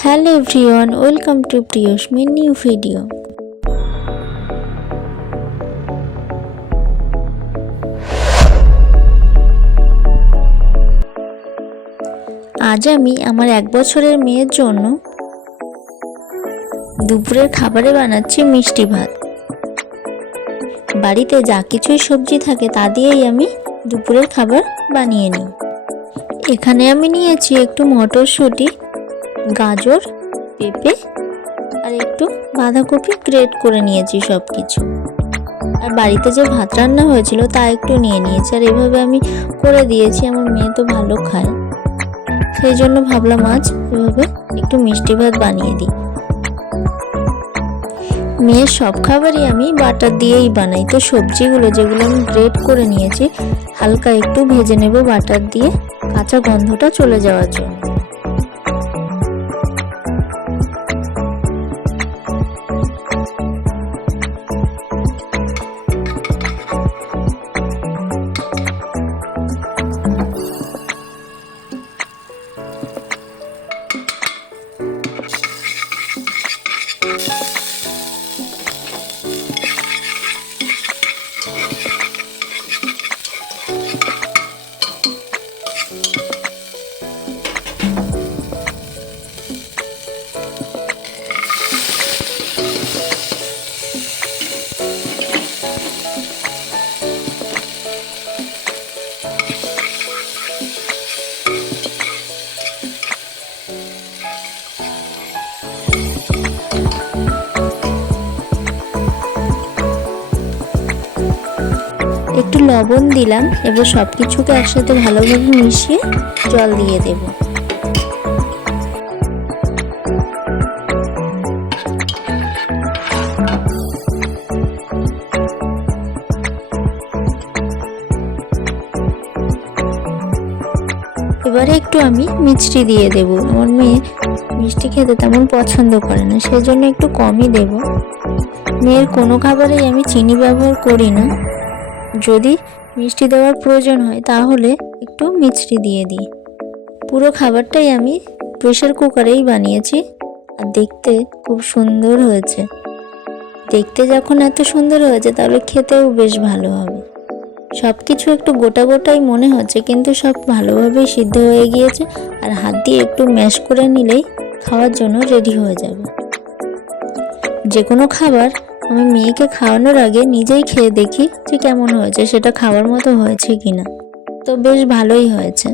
Hello everyone, welcome to Priyoshmi new video. আজ আমি আমার 1 বছরের মেয়ের জন্য দুপুরের খাবারে বানাচ্ছি মিষ্টি ভাত। বাড়িতে যা কিছুই সবজি থাকে তা দিয়েই আমি দুপুরের খাবার বানিয়ে নিই। এখানে আমি নিয়েছি একটু মটরশুঁটি, গাজর, পেঁপে আর একটু বাঁধাকপি গ্রেট করে নিয়েছি সব কিছু। আর বাড়িতে যে ভাত রান্না হয়েছিল তা একটু নিয়ে নিয়েছি, আর এভাবে আমি করে দিয়েছি। আমার মেয়ে তো ভালো খায়, সেই জন্য ভাবলাম আজ এভাবে একটু মিষ্টি ভাত বানিয়ে দিই। মেয়ের সব খাবারই আমি বাটার দিয়েই বানাই। তো সবজিগুলো যেগুলো আমি গ্রেট করে নিয়েছি হালকা একটু ভেজে নেব বাটার দিয়ে, কাঁচা গন্ধটা চলে যাওয়ার জন্য। একটু লবণ দিলাম, এবার সব কিছুকে একসাথে ভালোভাবে মিশিয়ে জল দিয়ে দেব। এবারে একটু আমি মিষ্টি দিয়ে দেব। আমার মেয়ে মিষ্টি খেতে তেমন পছন্দ করে না, সেজন্য একটু কমই দেব। মেয়ের কোনো খাবারেই আমি চিনি ব্যবহার করি না। যদি মিষ্টি দেওয়ার প্রয়োজন হয় তাহলে একটু মিষ্টি দিয়ে দিই। পুরো খাবারটাই আমি প্রেসার কুকারেই বানিয়েছি, আর দেখতে খুব সুন্দর হয়েছে। দেখতে যখন এত সুন্দর হয়েছে তাহলে খেতেও বেশ ভালো হবে। সব কিছু একটু গোটা গোটাই মনে হচ্ছে, কিন্তু সব ভালোভাবেই সিদ্ধ হয়ে গিয়েছে। আর হাত দিয়ে একটু ম্যাশ করে নিলেই খাওয়ার জন্য রেডি হয়ে যাবে। যে কোনো খাবার আমি মেয়েকে খাওয়ানোর আগে নিজেই খেয়ে দেখি যে কেমন হয়েছে, সেটা খাওয়ার মতো হয়েছে কিনা। তো বেশ ভালোই হয়েছে।